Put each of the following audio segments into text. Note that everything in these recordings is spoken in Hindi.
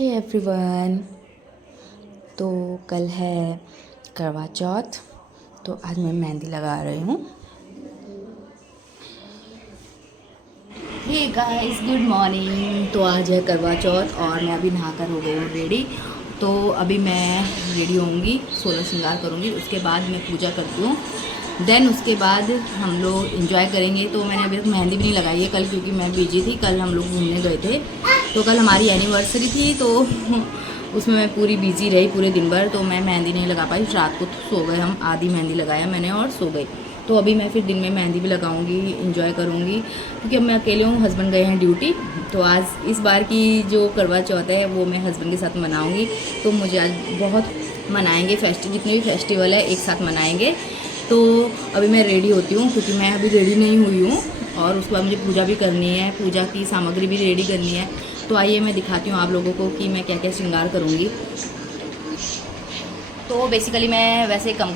Hey everyone. तो कल है करवा चौथ, तो आज मैं मेहंदी लगा रही हूँ। Hey guys, good morning. तो आज है करवा चौथ और मैं अभी नहाकर हो गई हूँ रेडी। तो अभी मैं रेडी होंगी, 16 श्रृंगार करूँगी, उसके बाद मैं पूजा करती हूँ। देन उसके बाद हम लोग इंजॉय करेंगे। तो मैंने अभी तक मेहंदी भी नहीं लगाई है कल, क्योंकि मैं बिजी थी। कल हम लोग घूमने गए थे, तो कल हमारी एनिवर्सरी थी, तो उसमें मैं पूरी बिजी रही पूरे दिन भर। तो मैं मेहंदी नहीं लगा पाई। रात को सो गए हम, आधी मेहंदी लगाया मैंने और सो गई। तो अभी मैं फिर दिन में मेहंदी भी लगाऊंगी, इंजॉय करूंगी, क्योंकि अब मैं अकेले हूँ, हस्बैंड गए हैं ड्यूटी। तो आज इस बार की जो करवा चौथ है वो मैं हस्बैंड के साथ मनाऊंगी। तो मुझे आज बहुत मनाएंगे, जितने भी फेस्टिवल है एक साथ मनाएंगे। तो अभी मैं रेडी होती हूँ, क्योंकि मैं अभी रेडी नहीं हुई हूँ, और उसके बाद मुझे पूजा भी करनी है, पूजा की सामग्री भी रेडी करनी है। तो आइए मैं दिखाती हूँ आप लोगों को कि मैं क्या क्या श्रृंगार करूँगी। तो बेसिकली मैं वैसे कम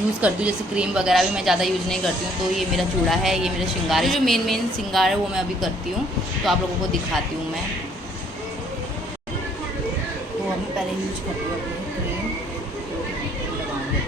यूज़ करती हूँ, जैसे क्रीम वगैरह भी मैं ज़्यादा यूज़ नहीं करती हूँ। तो ये मेरा चूड़ा है, ये मेरा श्रृंगार है, जो मेन श्रृंगार है वो मैं अभी करती हूँ। तो आप लोगों को दिखाती हूँ मैं। तो अभी पहले यूज करती हूँ अपनी क्रीम लगाऊँगी।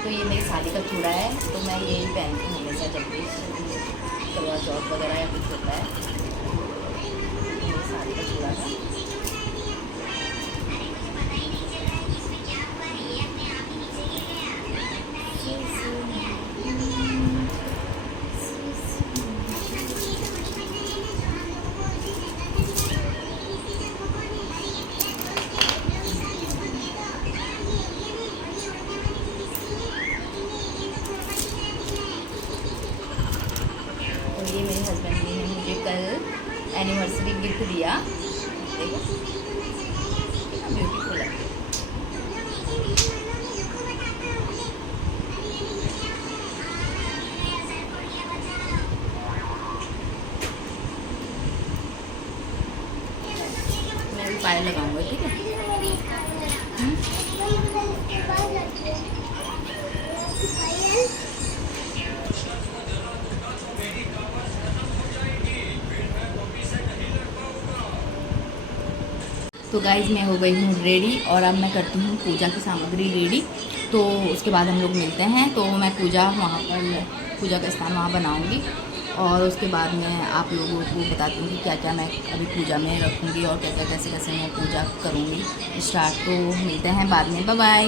तो ये मेरी शादी का चूड़ा है, तो मैं यही पहनती हूँ हमेशा जब भी करवा चौथ वगैरह या कुछ होता है। मेरी शादी का चूड़ा है। ये मेरे हस्बैंड ने मुझे कल एनिवर्सरी गिफ्ट दिया। तो गाइज़ मैं हो गई हूँ रेडी और अब मैं करती हूँ पूजा की सामग्री रेडी। तो उसके बाद हम लोग मिलते हैं। तो मैं पूजा वहाँ पर पूजा का स्थान वहाँ बनाऊँगी और उसके बाद मैं आप लोगों को बताती हूँ कि क्या क्या मैं अभी पूजा में रखूँगी और क्या क्या कैसे कैसे मैं पूजा करूँगी स्टार्ट। तो मिलते हैं बाद में, बाय बाय।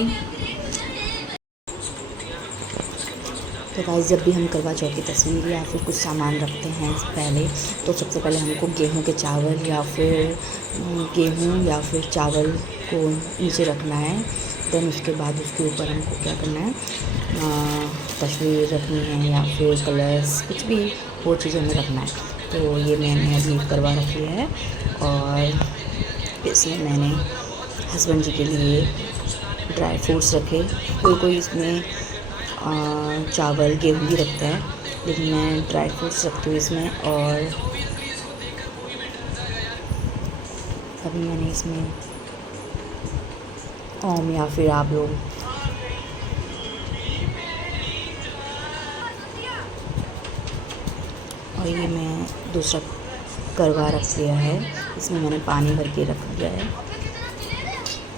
तो गाइस जब भी हम करवा चौथ की तस्वीर या फिर कुछ सामान रखते हैं पहले, तो सबसे पहले हमको गेहूं के चावल या फिर चावल को नीचे रखना है। देन उसके बाद उसके ऊपर हमको क्या करना है, तस्वीर रखनी है या फिर कलर्स, कुछ भी वो चीज़ हमें रखना है। तो ये मैंने अभी करवा रखी है और इसमें मैंने हस्बैंड जी के लिए ड्राई फ्रूट्स रखे। कोई इसमें चावल गेहूँ भी रखता है, लेकिन मैं ड्राई फ्रूट्स रखती हूँ इसमें। और अभी मैंने इसमें ओम या फिर आप लोग और ये मैं दूसरा करवा रख दिया है, इसमें मैंने पानी भर के रख दिया है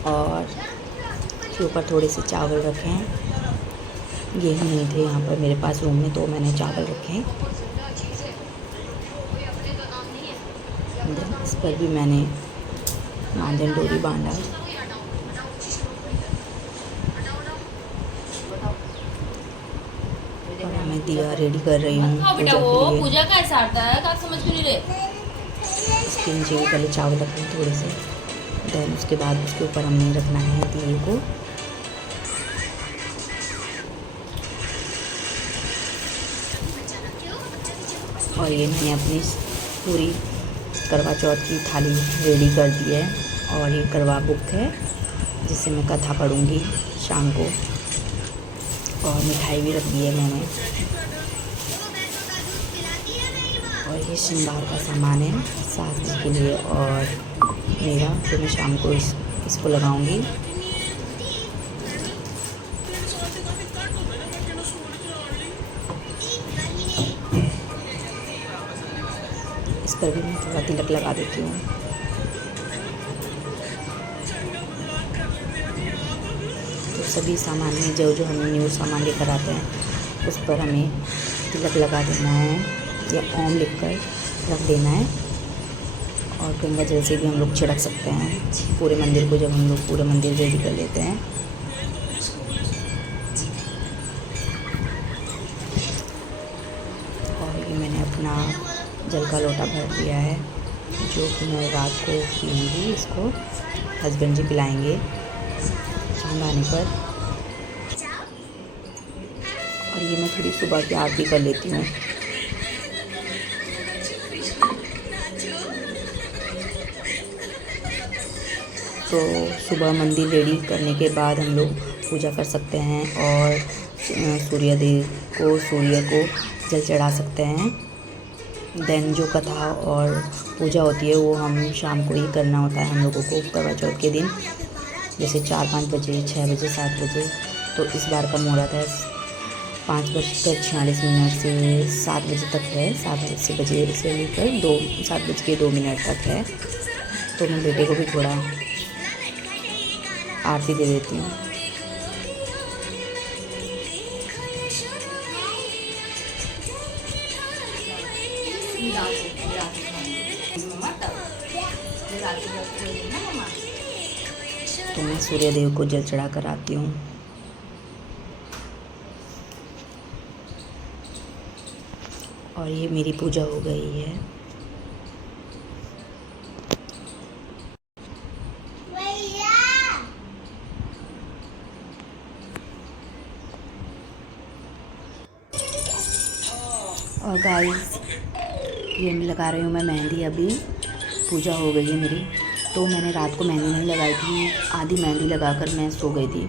और इसके ऊपर थोड़े से चावल रखे हैं। गेहूँ नहीं थे यहाँ पर मेरे पास रूम में, तो मैंने चावल रखे हैं। इस पर भी मैंने मांझन डोरी बांधा। और मैं दिया रेडी कर रही हूँ पूजा के लिए। पूजा का ऐसा आता है आप समझ क्यों नहीं रहे। इसके नीचे भी पहले चावल रखने थोड़े से, देन उसके बाद उसके ऊपर हमने रखना है दिए को। और ये मैंने अपनी पूरी करवा चौथ की थाली रेडी कर दी है और ये करवा बुक है जिससे मैं कथा पढ़ूँगी शाम को। और मिठाई भी रख दी है मैंने। और ये श्रृंगार का सामान है सास जी के लिए और मेरा, तो मैं शाम को इसको लगाऊंगी। इस पर भी मैं थोड़ा तिलक लगा देती हूँ। तो सभी सामान में जो जो हम न्यू सामान लेकर आते हैं उस पर हमें तिलक लगा देना है या ओम लिखकर रख देना है। और गंगा जल से भी हम लोग छिड़क सकते हैं पूरे मंदिर को, जब हम लोग पूरे मंदिर रेडी कर लेते हैं। और ये मैंने अपना जल का लोटा भर दिया है जो कि मैं रात को पीऊँगी। इसको हस्बैंड जी पिलाएंगे चांद आने पर। और ये मैं थोड़ी सुबह की आरती कर लेती हूँ। तो सुबह मंदिर रेडी करने के बाद हम लोग पूजा कर सकते हैं और सूर्य को जल चढ़ा सकते हैं। देन जो कथा और पूजा होती है वो हम शाम को ही करना होता है हम लोगों को करवा चौथ के दिन, जैसे 4-5 बजे, 6 बजे, 7 बजे। तो इस बार का मुहूर्त है 5:46 से 7 बजे तक है। 7 बजे से लेकर 7:02 तक है। तो मैं बेटे को भी थोड़ा आरती दे देती हूँ। तो मैं सूर्य देव को जल चढ़ा कर आती हूँ। और ये मेरी पूजा हो गई है। और गाइस ये मैं लगा रही हूँ मैं मेहंदी। अभी पूजा हो गई है मेरी, तो मैंने रात को मेहंदी नहीं लगाई थी, आधी मेहंदी लगाकर मैं सो गई थी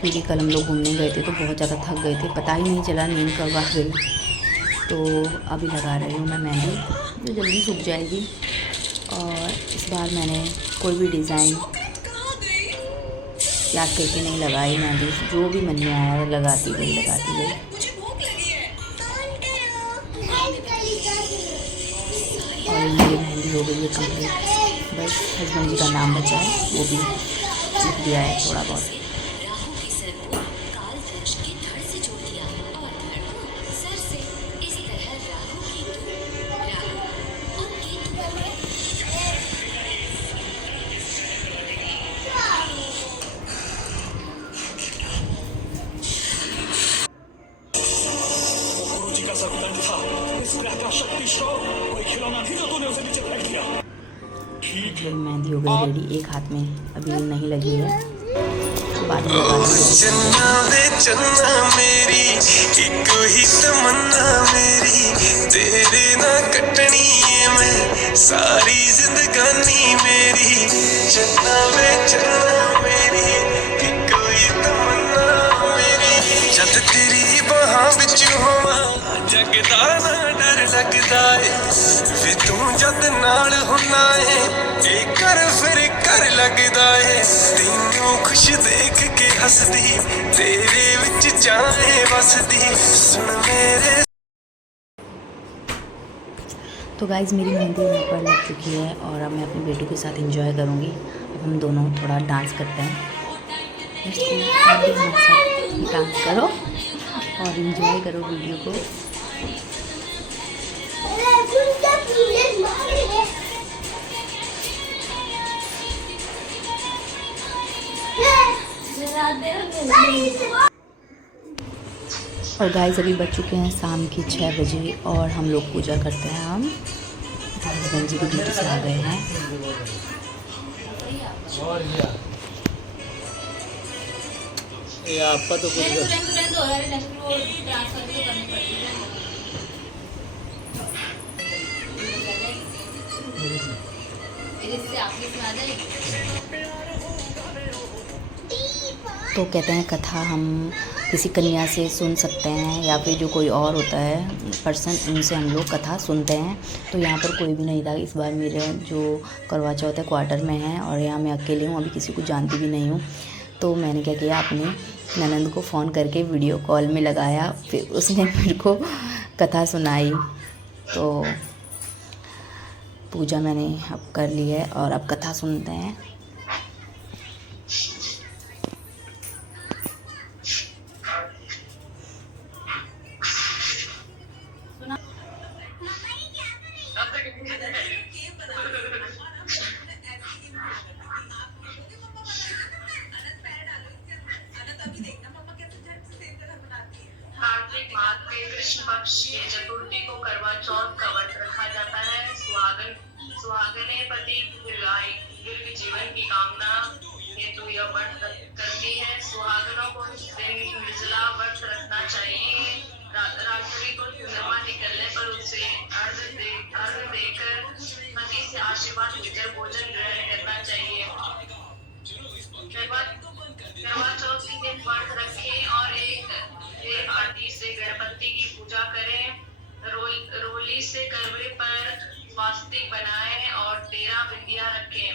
क्योंकि कल हम लोग घूमने गए थे तो बहुत ज़्यादा थक गए थे, पता ही नहीं चला नींद कब आ गई। तो अभी लगा रही हूँ मैं मेहंदी जो जल्दी सूख जाएगी। और इस बार मैंने कोई भी डिज़ाइन याद करके नहीं लगाई मेहंदी, जो भी मन में आया लगाती गई। और मेरी मेहंदी हो गई है कंप्लीट, बस हस्बैंड जी का नाम बचा है, वो भी लिख दिया है थोड़ा बहुत। फिर मेहंदी हो गई रेडी, एक हाथ में अभी नहीं लगी है, तो बाद में लगा दूंगी। चन्ना वे चन्ना मेरी एक ही तमन्ना मेरी, तेरे ना कटनी है मैं सारी जिंदगानी मेरी। चन्ना वे चन्ना मेरी एक ही तमन्ना मेरी, जद तेरी बाहां विच होवां जगदा ना डर लगदा है, वे तू जद नाल हुंदा है ए कर फिर कर लगदा है। तैनू खुश देख के हसदी तेरे विच जाने बसदी, सुन मेरे। तो गाइज़ मेरी मेहंदी यहाँ पर लग चुकी है और अब मैं अपने बेटू के साथ एंजॉय करूँगी। अब हम दोनों थोड़ा डांस करते हैं। डांस करो और एंजॉय करो वीडियो को। और गाइस अभी बज चुके हैं शाम के 6 बजे और हम लोग पूजा करते हैं। हम हस्बैंड जी भी ड्यूटी से आ गए हैं। आपका तो कुछ तो कहते हैं कथा हम किसी कन्या से सुन सकते हैं या फिर जो कोई और होता है पर्सन, उनसे हम लोग कथा सुनते हैं। तो यहाँ पर कोई भी नहीं था इस बार। मेरे जो करवा चौथ है क्वार्टर में है और यहाँ मैं अकेली हूँ, अभी किसी को जानती भी नहीं हूँ। तो मैंने क्या किया, अपनी ननंद को फ़ोन करके वीडियो कॉल में लगाया, फिर उसने मेरे को कथा सुनाई। तो पूजा मैंने अब कर ली है और अब कथा सुनते हैं। कार्तिक मास के कृष्ण पक्ष की चतुर्थी को करवा चौथ का व्रत रखा जाता है। सुहागने पति दीर्घ जीवन की कामना हेतु यह व्रत करती है। सुहागनों को इस दिन निर्जला व्रत रखना चाहिए। रात्रि को चंद्रमा निकलने पर उसे अर्घ देकर पति से आशीर्वाद लेकर भोजन ग्रहण करना चाहिए। करवा चौथ के दिन व्रत रखें और एक आरती से गणपति की पूजा करें। रोली से करवे पर स्वास्तिक बनाएं और 13 बिंदियां रखें।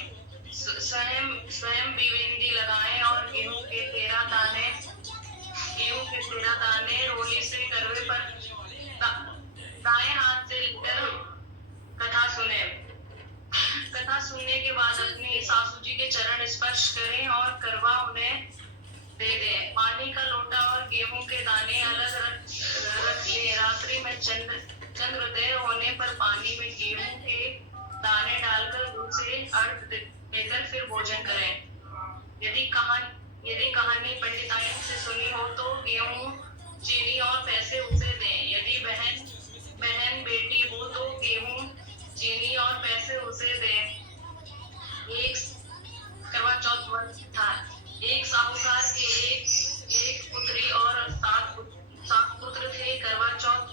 स्वयं भी बिंदी लगाएं और गेहूं के 13 दाने रोली से करवे पर दाएं हाथ से लेकर कथा सुने। कथा सुनने के बाद अपने सासू जी के चरण स्पर्श करें और करवा उन्हें दे दें। पानी का लोटा और गेहूं के दाने अलग रख लें। रात्रि में चंद्रोदय होने पर पानी में गेहूं के दाने डालकर उसे अर्घ देकर फिर भोजन करें। यदि कहानी पंडिताइन से सुनी हो तो गेहूं, चीनी और पैसे उसे दें। यदि बहन बेटी हो तो गेहूं, चीनी और पैसे उसे दें। एक करवा चौथ व्रत था। एक साहूकार के एक पुत्री और 7 पुत्र थे। करवा चौथ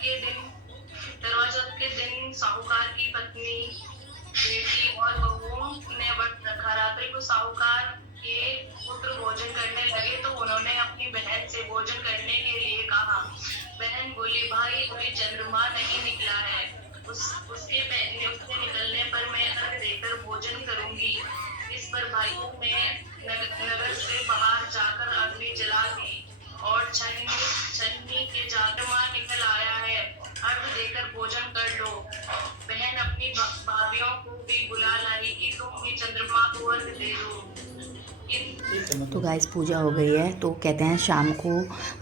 के दिन साहूकार की पत्नी, बेटी और बहुओं ने व्रत रखा। रात्रि को साहूकार के पुत्र भोजन करने लगे तो उन्होंने अपनी बहन से भोजन करने के लिए कहा। बहन बोली, भाई अभी चंद्रमा नहीं निकला है, उसके निकलने पर मैं अर्घ देकर भोजन करूंगी। इस पर भाइयों ने नगर से बाहर जाकर अग्नि जला दी और छन्नी के चंद्रमा निकल आया है, अर्घ देकर भोजन कर लो। बहन अपनी भाभियों को भी बुला लाई कि तुम भी तो गाइस पूजा हो गई है, तो कहते हैं शाम को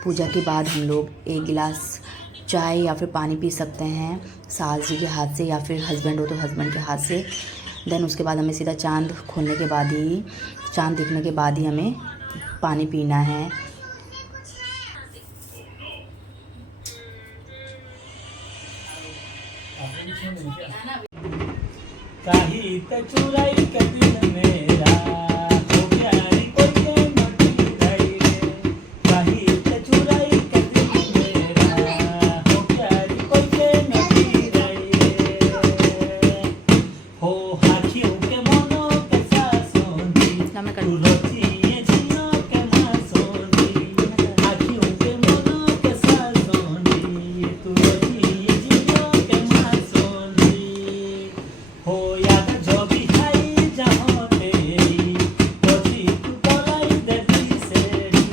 पूजा के बाद हम लोग एक गिलास चाय या फिर पानी पी सकते हैं सास जी के हाथ से, या फिर हस्बैंड हो तो हस्बैंड के हाथ से। देन उसके बाद हमें सीधा चांद खोलने के बाद ही, चांद दिखने के बाद ही हमें पानी पीना है। काही त चुराई का दिल मेरा हो प्यारी कोई नटी लाई रे, काही त चुराई का दिल मेरा हो प्यारी कोई नटी लाई रे, हो हाथियों के मोनो के सासोंदी तू रोती ये जियो के मासोंदी, हाथियों के मोनो के सासोंदी तू रोती ये जियो के मासोंदी, हो याद जो भी है जहाँ तेरी रोती तू बोलाई देती सेरी,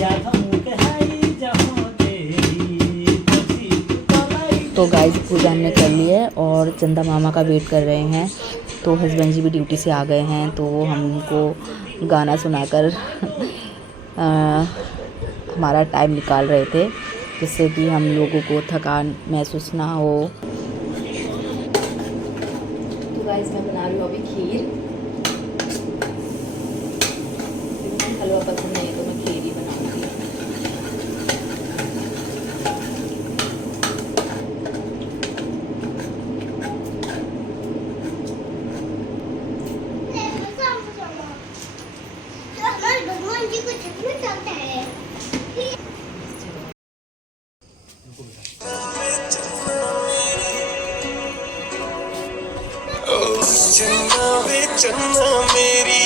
याद मुझे है जहाँ तेरी रोती तू बोलाई। तो गाइस पूजा हमने कर ली है और चंदा मामा का वेट कर रहे हैं। तो हस्बैंड जी भी ड्यूटी से आ गए हैं, तो वो हमको गाना सुनाकर हमारा टाइम निकाल रहे थे, जिससे कि हम लोगों को थकान महसूस ना हो। तो गाइस मैं बना रही हूँ अभी खीर। मुझे हलवा पसंद नहीं है तो मैं खीर ही बनाऊँगी। भगवान जी को छत में चलता है। चन्ना वे चन्ना मेरी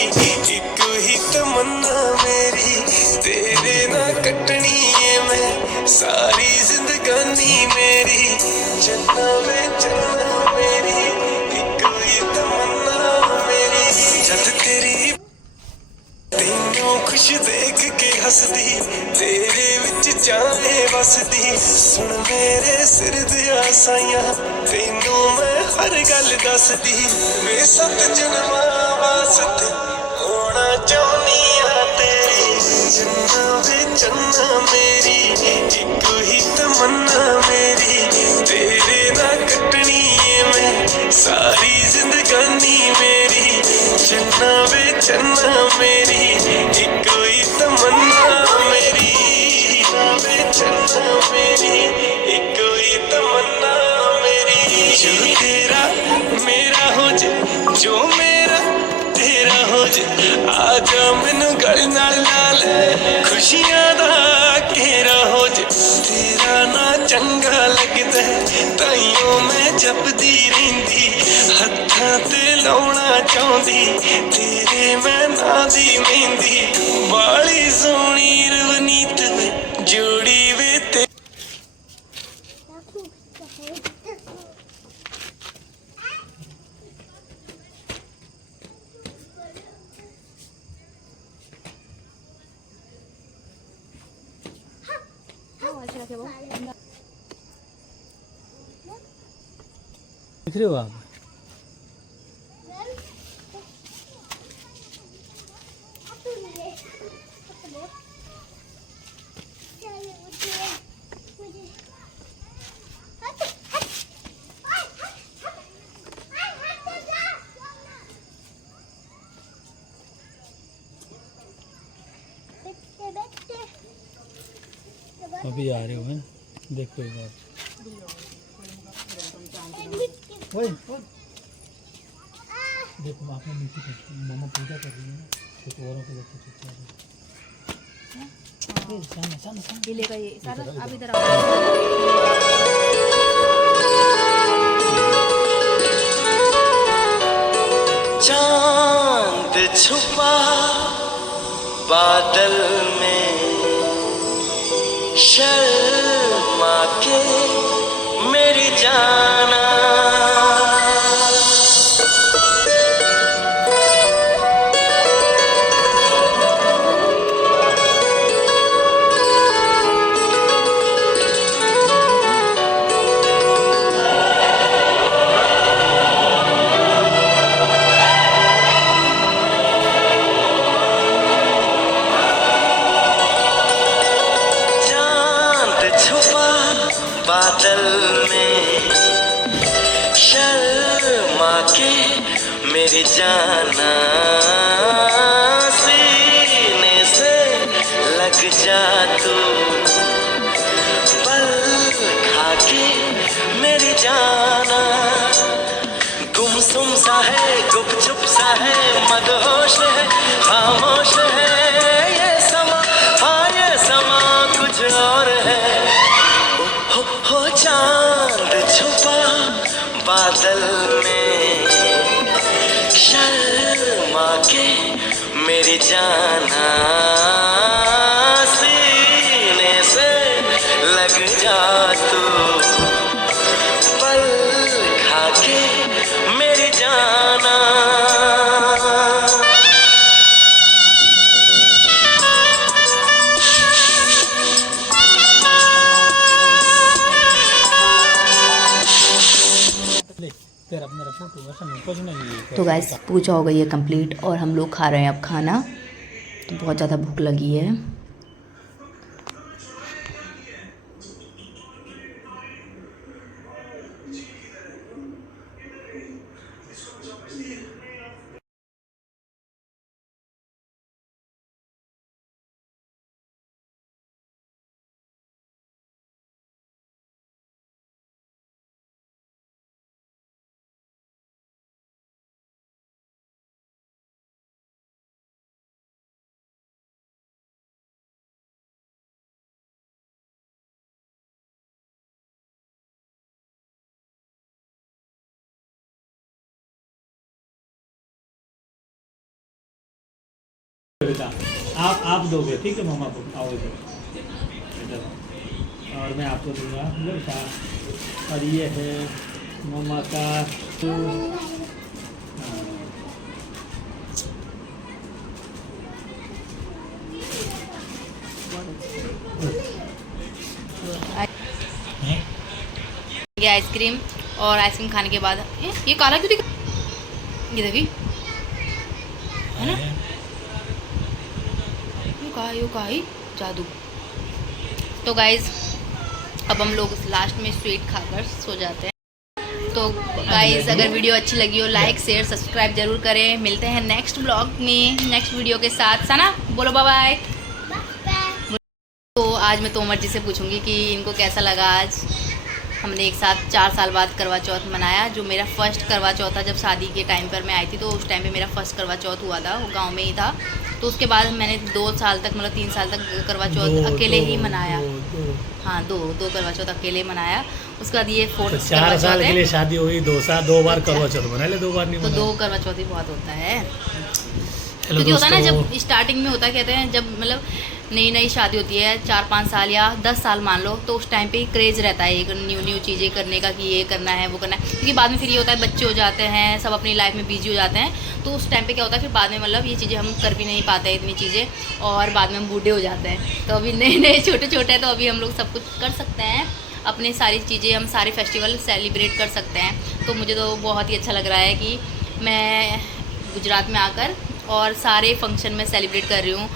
एक ही तमन्ना मेरी, तेरे ना कटनी है मैं सारी जिंदगानी मेरी, चन्ना वे चन्ना मेरी एक ही तमन्ना मेरी, जद तेरी तैनू खुश देख के हसदी, तेरे विच चाहे वसदी, सुन मेरे सिर दिया साइया तैनू मैं हर गल दसदी, वे सत जन्मा वास्ते होना चाहनी आ तेरी, चन्ना वे चन्ना मेरी एक ही तमन्ना मेरी, तेरे ना कटनी है मैं सारी जिंदगानी मेरी, चन्ना वे चन्ना मेरी एक ही तमन्ना मेरी, वे चन्ना मेरी एक ही तमन्ना मेरी, जो तेरा मेरा हो जाए, जो मेरा तेरा हो जाए, आजा मैनू गल नाल नाल खुशियां दा घेरा हो जाए, तेरा ना चंगा लगदा ताइयों मैं जपदी रहिंदी, हत्थां ते लाउणा चाहुंदी, तेरे मैं ना दी मेहंदी, बाली सोहणी रवनीत वे जोड़ी वे ते दिख रहे हो आप? अभी आ रहे हो हैं, देखो एक बार। ओए, ओए। देखो आपने नीचे मामा पूजा कर रही है ना, कुछ औरों को देखो चुपचाप। सामने सामने सामने लेगा ये सारा। अब इधर चांद छुपा बादल में, शर्मा के मेरी जाना, बादल में शर्मा के मेरी जाना सीने से लग जा तू पल खा के मेरी जाना गुमसुम सा है गुपचुप सा है मदहोश है खामोश है ये समा हाँ ये समा कुछ और है हो चांद छुपा बादल में शर्मा के मेरी जाना सीने से लग जा तू पल खा के मेरी जाना तेरा मेरा फोटो वैसा नहीं कुछ नहीं। तो गाइस पूजा हो गई है कंप्लीट और हम लोग खा रहे हैं अब खाना। तो बहुत ज़्यादा भूख लगी है। बेटा आप दोगे ठीक है मामा को आओ इधर और मैं आपको दूंगा बेटा। और ये है मामा का ये आइसक्रीम और आइसक्रीम खाने के बाद ये काला क्यों दिखा, ये देखिए है ना, यो का ही जादू। तो गाइज अब हम लोग लास्ट में स्वीट खाकर सो जाते हैं। तो गाइज अगर वीडियो अच्छी लगी हो लाइक शेयर सब्सक्राइब जरूर करें। मिलते हैं नेक्स्ट ब्लॉग में नेक्स्ट वीडियो के साथ। सना बोलो बाय बाय। तो आज मैं तोमर जी से पूछूंगी कि इनको कैसा लगा। आज हमने एक साथ 4 साल बाद करवा चौथ मनाया। जो मेरा फर्स्ट करवा चौथ था, जब शादी के टाइम पर मैं आई थी तो उस टाइम पे मेरा फर्स्ट करवा चौथ हुआ था, वो गांव में ही था। तो उसके बाद मैंने 2 साल तक मतलब 3 साल तक करवा चौथ अकेले ही मनाया। हाँ दो करवा चौथ अकेले मनाया। उसके बाद ये 4 4 साल के लिए शादी हुई, 2 बार करवा चौथ मना ले, 2 बार नहीं तो 2 करवा चौथ ही बहुत होता है। क्योंकि होता है ना जब स्टार्टिंग में होता, कहते हैं जब मतलब नई शादी होती है 4-5 साल या 10 साल मान लो, तो उस टाइम पे क्रेज़ रहता है एक न्यू चीज़ें करने का कि ये करना है वो करना है। क्योंकि बाद में फिर ये होता है बच्चे हो जाते हैं, सब अपनी लाइफ में बिजी हो जाते हैं, तो उस टाइम पे क्या होता है फिर बाद में मतलब ये चीज़ें हम कर भी नहीं पाते हैं इतनी चीज़ें, और बाद में हम बूढ़े हो जाते हैं। तो अभी नए छोटे हैं तो अभी हम लोग सब कुछ कर सकते हैं, अपने सारी चीज़ें हम सारे फेस्टिवल सेलिब्रेट कर सकते हैं। तो मुझे तो बहुत ही अच्छा लग रहा है कि मैं गुजरात में आकर और सारे फंक्शन में सेलिब्रेट कर रही हूँ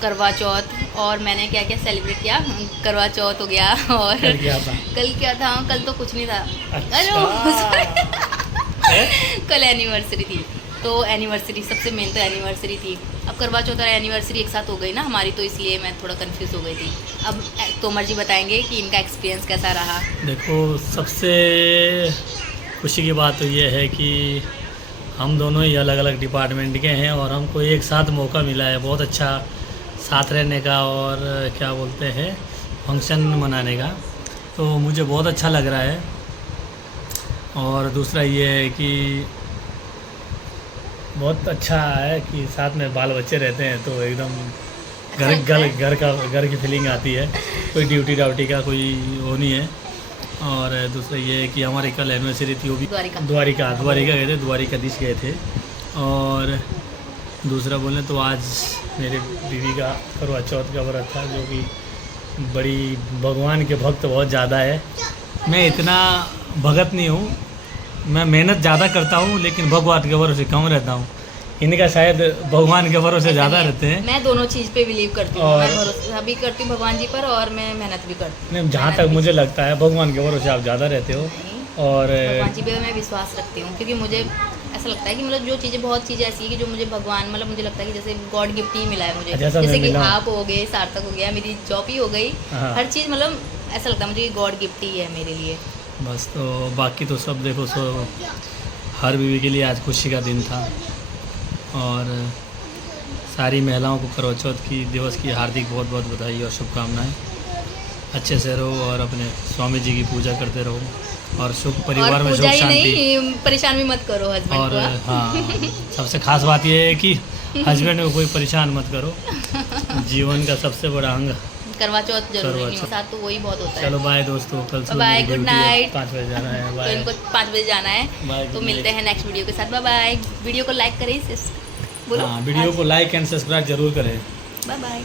करवा चौथ। और मैंने क्या क्या सेलिब्रेट किया, करवा चौथ हो गया और कल क्या था, कल तो कुछ नहीं था। कल एनिवर्सरी थी, तो एनिवर्सरी सबसे मेन तो एनिवर्सरी थी। अब करवा चौथ और एनिवर्सरी एक साथ हो गई ना हमारी, तो इसलिए मैं थोड़ा कंफ्यूज हो गई थी। अब तोमर जी बताएंगे कि इनका एक्सपीरियंस कैसा रहा। देखो सबसे खुशी की बात तो ये है कि हम दोनों ही अलग अलग डिपार्टमेंट के हैं और हमको एक साथ मौका मिला है बहुत अच्छा साथ रहने का और क्या बोलते हैं फंक्शन मनाने का। तो मुझे बहुत अच्छा लग रहा है। और दूसरा ये है कि बहुत अच्छा है कि साथ में बाल बच्चे रहते हैं, तो एकदम घर की फीलिंग आती है। कोई ड्यूटी का कोई वो नहीं है। और दूसरा ये है कि हमारी कल एनिवर्सरी थी, वो भी द्वारिका गए थे, द्वारिकाधीश गए थे। और दूसरा बोलें तो आज मेरे बीवी का करवा चौथ का व्रत था, जो कि बड़ी भगवान के भक्त बहुत ज़्यादा है। मैं इतना भगत नहीं हूँ, मैं मेहनत ज़्यादा करता हूँ लेकिन भगवान के भरोसे कम रहता हूँ। इनका शायद भगवान के भरोसे ज़्यादा रहते हैं। मैं दोनों चीज़ पे बिलीव करती हूँ, और- मैं भरोसा भी करती हूँ भगवान जी पर और मैं मेहनत भी करती हूँ। नहीं, जहाँ तक मुझे लगता है भगवान के भरोसे आप ज़्यादा रहते हो। नहीं, और भगवान जी पे मैं विश्वास रखती हूँ, क्योंकि मुझे ऐसा लगता है कि मतलब जो चीज़ें, बहुत चीज़ें ऐसी है कि जो मुझे भगवान, मतलब मुझे लगता है कि जैसे गॉड गिफ्ट ही मिला है मुझे। जैसा मैं जैसे कि मिला हूँ। आप हो गए, सार्थक हो गया, मेरी जॉब ही हो गई, हाँ। हर चीज़ मतलब ऐसा लगता है मुझे कि गॉड गिफ्ट ही है मेरे लिए। बस तो बाकी तो सब देखो, सो हर बीवी के लिए आज खुशी का दिन था। और सारी महिलाओं को करवा चौथ की दिवस की हार्दिक बहुत बहुत बधाई और शुभकामनाएं। अच्छे से रहो और अपने स्वामी जी की पूजा करते रहो और सुख परिवार और में सुख पूजा ही शांति। नहीं, परेशान भी मत करो हस्बैंड और को। हाँ, सबसे खास बात यह है कि हस्बैंड को कोई परेशान मत करो। जीवन का सबसे बड़ा अंग करवा चौथ जरूरी करवा नहीं, चौथ। साथ तो वही बहुत होता है। चलो बाय दोस्तों, कल सुबह बाय, मेरी गुड ड्यूटी है, नाइट। 5 बजे जाना है। तो बाय इनको 5 बजे जाना है, बाय, तो गुड मिलते नाइट। हैं नेक्स्ट वीडियो के साथ। Bye bye. वीडियो को लाइक करें, बोलो हाँ, वीडियो को लाइक एंड सब्सक्राइब जरूर करें। Bye bye.